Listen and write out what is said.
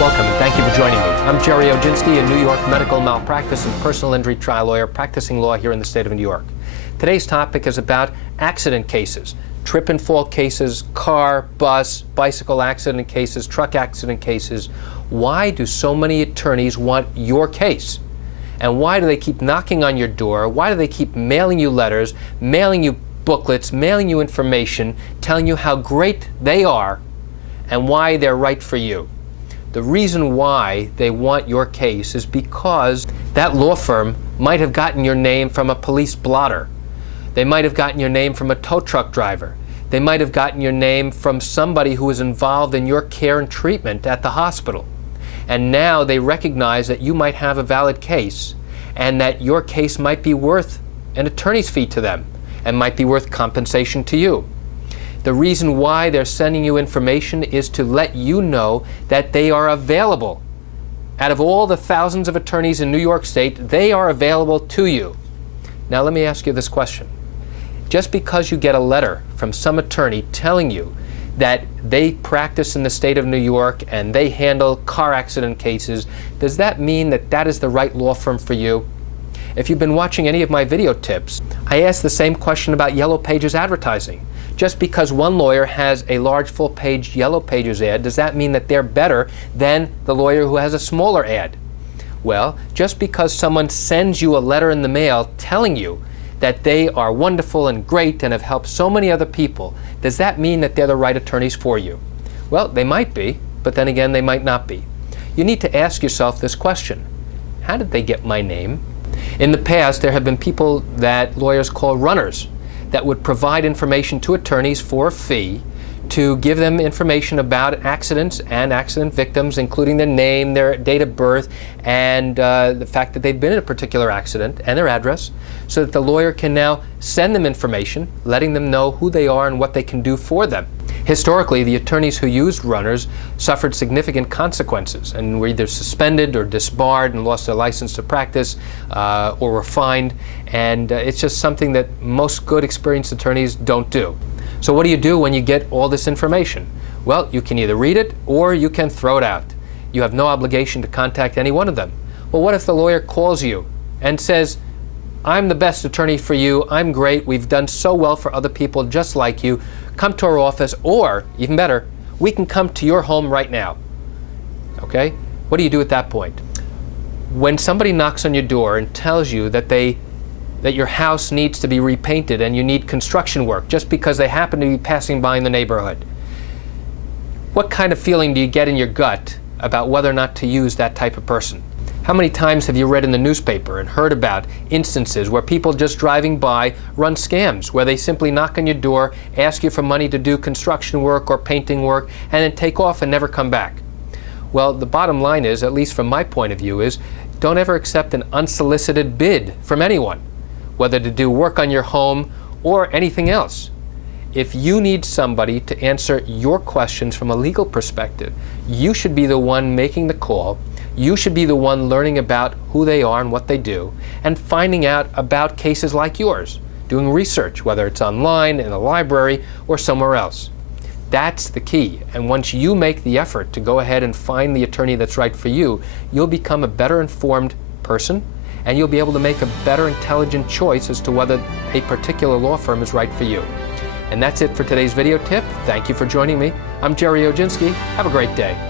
Welcome and thank you for joining me. I'm Gerry Oginski, a New York medical malpractice and personal injury trial lawyer practicing law here in the state of New York. Today's topic is about accident cases, trip and fall cases, car, bus, bicycle accident cases, truck accident cases. Why do so many attorneys want your case? And why do they keep knocking on your door? Why do they keep mailing you letters, mailing you booklets, mailing you information, telling you how great they are and why they're right for you? The reason why they want your case is because that law firm might have gotten your name from a police blotter. They might have gotten your name from a tow truck driver. They might have gotten your name from somebody who was involved in your care and treatment at the hospital. And now they recognize that you might have a valid case and that your case might be worth an attorney's fee to them and might be worth compensation to you. The reason why they're sending you information is to let you know that they are available. Out of all the thousands of attorneys in New York State, they are available to you. Now let me ask you this question. Just because you get a letter from some attorney telling you that they practice in the state of New York and they handle car accident cases, does that mean that that is the right law firm for you? If you've been watching any of my video tips, I asked the same question about Yellow Pages advertising. Just because one lawyer has a large full-page Yellow Pages ad, does that mean that they're better than the lawyer who has a smaller ad? Well, just because someone sends you a letter in the mail telling you that they are wonderful and great and have helped so many other people, does that mean that they're the right attorneys for you? Well, they might be, but then again, they might not be. You need to ask yourself this question. How did they get my name? In the past, there have been people that lawyers call runners that would provide information to attorneys for a fee to give them information about accidents and accident victims, including their name, their date of birth, and the fact that they've been in a particular accident and their address, so that the lawyer can now send them information, letting them know who they are and what they can do for them. Historically, the attorneys who used runners suffered significant consequences and were either suspended or disbarred and lost their license to practice or were fined, and it's just something that most good experienced attorneys don't do. So what do you do when you get all this information? Well, you can either read it or you can throw it out. You have no obligation to contact any one of them. Well, what if the lawyer calls you and says, I'm the best attorney for you, I'm great, we've done so well for other people just like you, come to our office, or, even better, we can come to your home right now. Okay? What do you do at that point? When somebody knocks on your door and tells you that your house needs to be repainted and you need construction work just because they happen to be passing by in the neighborhood, what kind of feeling do you get in your gut about whether or not to use that type of person? How many times have you read in the newspaper and heard about instances where people just driving by run scams, where they simply knock on your door, ask you for money to do construction work or painting work, and then take off and never come back? Well, the bottom line is, at least from my point of view, is don't ever accept an unsolicited bid from anyone, whether to do work on your home or anything else. If you need somebody to answer your questions from a legal perspective, you should be the one making the call. You should be the one learning about who they are and what they do, and finding out about cases like yours, doing research, whether it's online, in a library, or somewhere else. That's the key. And once you make the effort to go ahead and find the attorney that's right for you, you'll become a better informed person, and you'll be able to make a better intelligent choice as to whether a particular law firm is right for you. And that's it for today's video tip. Thank you for joining me. I'm Gerry Oginski. Have a great day.